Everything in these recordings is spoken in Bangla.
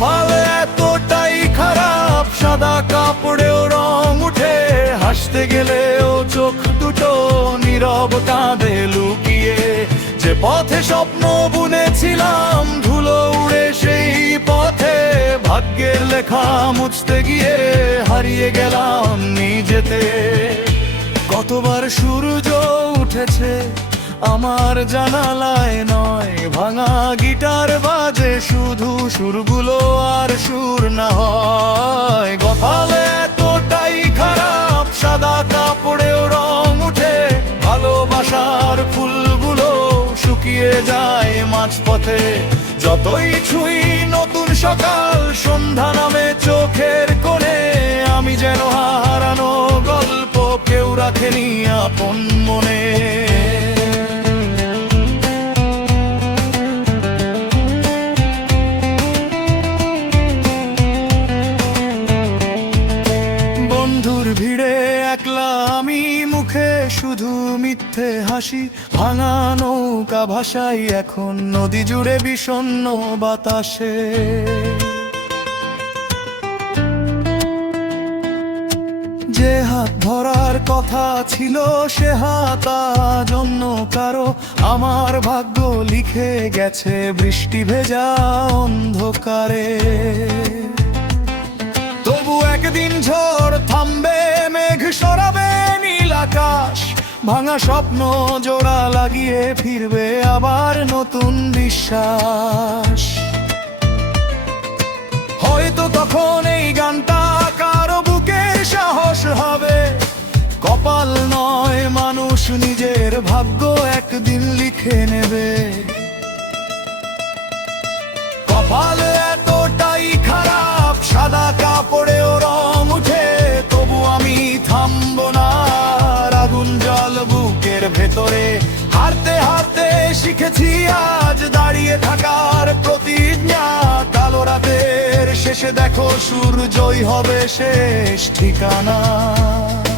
কপাল এতটাই খারাপ, সাদা কাপড়েও রং উঠে, হাসতে গেলেও চোখ দুটো নীরব কাঁদে লুকিয়ে। যে পথে স্বপ্ন বুনেছিলাম ধুলো উড়ে সেই পথে, ভাগ্যের লেখা মুছতে গিয়ে হারিয়ে গেলাম নিজেতে। কতবার সূর্য উঠেছে আমার জানালায় নয়, ভাঙা গিটার বাজে শুধু, সুরগুলো আর সুর না হয়। কপাল এতটাই খারাপ, সাদা কাপড়েও রং উঠে, ভালোবাসার ফুলগুলো শুকিয়ে যায় মাঝপথে। যতই ছুঁই নতুন সকাল, সন্ধ্যা নামে চোখের কোণে, আমি যেন হারানো গল্প কেউ রাখেনি আপন মনে। বন্ধুর ভিড়ে একলা আমি, মুখে শুধু মিথ্যে হাসি, ভাঙা নৌকা ভাসাই এখন নদী জুড়ে বিষণ্ণ বাতাসে। যে হাত ধরার কথা ছিল সে হাত আজ অন্য কারো, আমার ভাগ্য লিখে গেছে বৃষ্টি ভেজা অন্ধকারে। তবু একদিন ঝড় থামবে, মেঘ সরাবে নীল আকাশ, ভাঙা স্বপ্ন জোড়া লাগিয়ে ফিরবে আবার নতুন বিশ্বাস। হয়তো তখন এই গানটা কারো বুকে সাহস হবে, কপাল নয় মানুষ নিজের ভাগ্য একদিন লিখে নেবে। কপাল এতটাই খারাপ, সাদা কাপড়েও রং উঠে, তবু আমি থামবো না, আগুন জল বুকের ভেতরে। হারতে হারতে শিখেছি আজ দাঁড়িয়ে থাকার প্রতিজ্ঞা, কালো রাতের শেষে দেখো সূর্যই হবে শেষ ঠিকানা।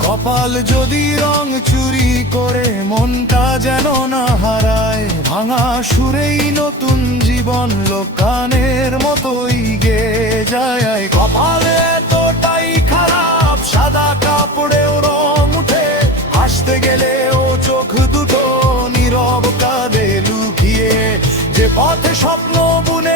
কপাল যদি রং চুরি করে মনটা যেন না হারায়, ভাঙা সুরেই নতুন জীবন লোকানের মতোই গে যায়। কপাল এতটাই খারাপ, সাদা কাপড়েও রং উঠে, হাসতে গেলেও চোখ দুটো নীরব কাঁদে লুকিয়ে। যে পথে স্বপ্ন বুনে